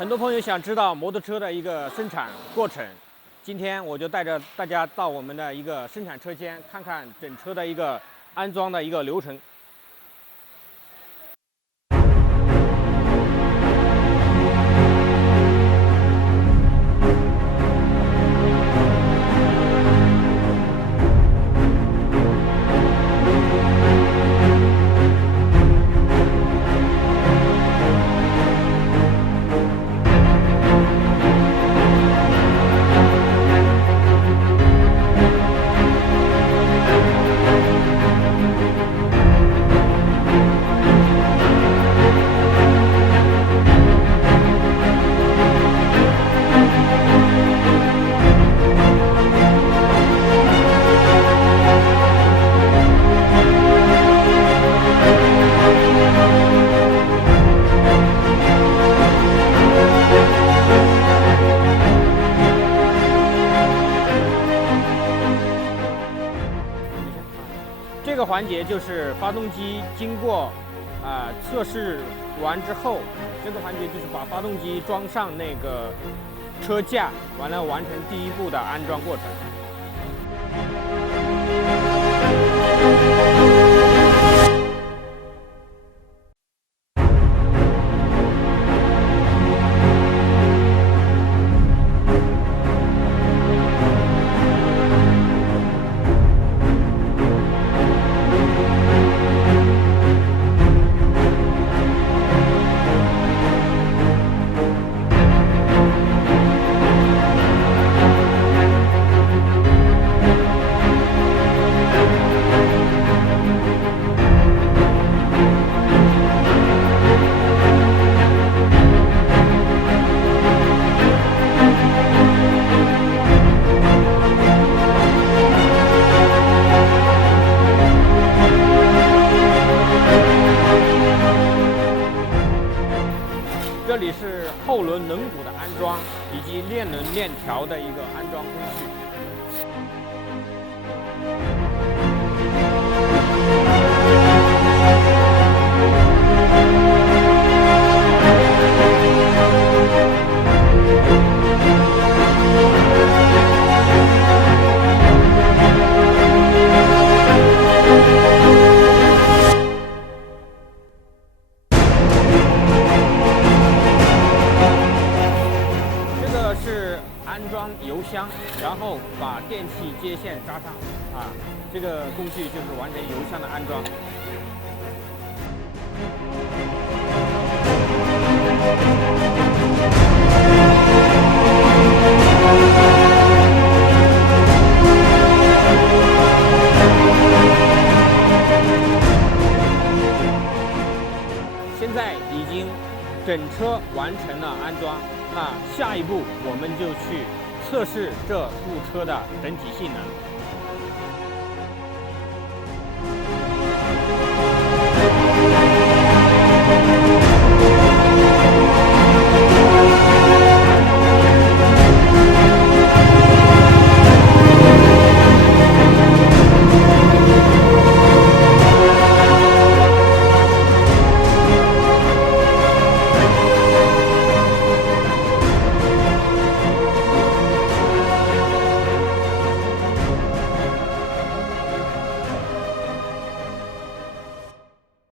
很多朋友想知道摩托车的一个生产过程，今天我就带着大家到我们的一个生产车间，看看整车的一个安装的一个流程。这个环节就是发动机经过测试完之后，这个环节就是把发动机装上那个车架，完了完成第一步的安装过程。这里是后轮轮毂的安装以及链轮链条的一个安装工序。安装油箱，然后把电气接线扎上，这个工序就是完成油箱的安装。现在已经整车完成了安装。那下一步我们就去测试这部车的整体性能。